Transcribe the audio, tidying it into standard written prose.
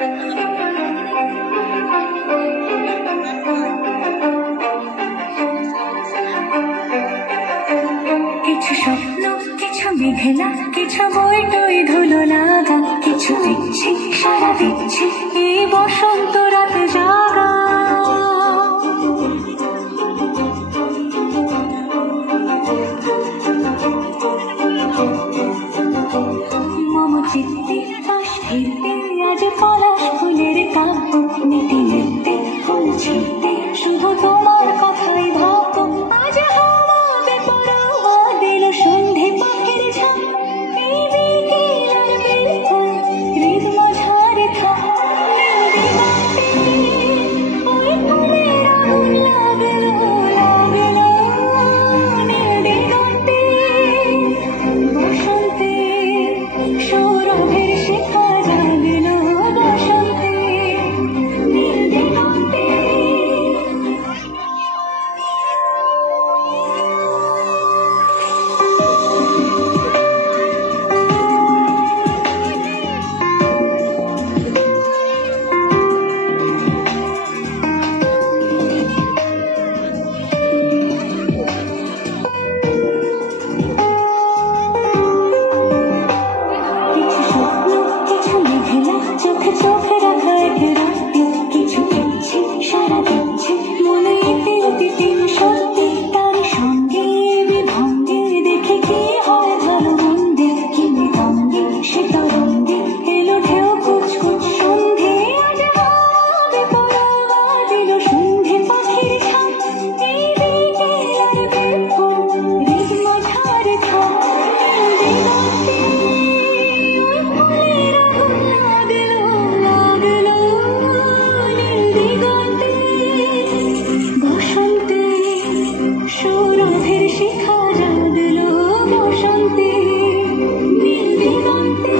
কিছু স্বপ্ন, কিছু মেঘলা, কিছু বই টই ধুলো লাগা, কিছু দিচ্ছি সারা দিচ্ছি এই বসন্ত রাতে জাগা। মম চিত্তে পাশ ফিরতে আজ পলাশ ফুলের কাব্য, নীতি নিত্যে ফুল ছিটতে শুধু তোমার কথাই ভাব। আজ হাওয়া বেপরোয়া দিল সন্ধে পাখির ঝাঁক, এই বিকেল আর বেলফুল হৃদ মাঝারে থাক। ওই ফুলের আগুন লাগলো লাগলো নীল দিগন্তে, বসন্তে সৌরভের শিখা জাগলো, বসন্তে নীল দিগন্তে। কিছু স্বপ্ন, কিছু মেঘলা, চোখে চোখে রাখা এক রাতে, কিছু দিচ্ছি সারা দিচ্ছি মনে এতে অতিথির সত্যি। তার সঙ্গে বিভঙ্গে দেখে কি হয় ভালো মন্দে, কি মৃদঙ্গে সে তরঙ্গে এলো ঢেউ কুচকুচ সন্ধে। আজ হাওয়া বেপরোয়া দিল সন্ধে পাখির ঝাঁক, এই বিকেল আর বেলফুল হৃদ মাঝারে থাক। দিগন্তে ফুলের আগুন লাগলো লাগলো নীল দিগন্তে, বসন্তে সৌরভের শিখা জাগলো, বসন্তে নীল দিগন্তে।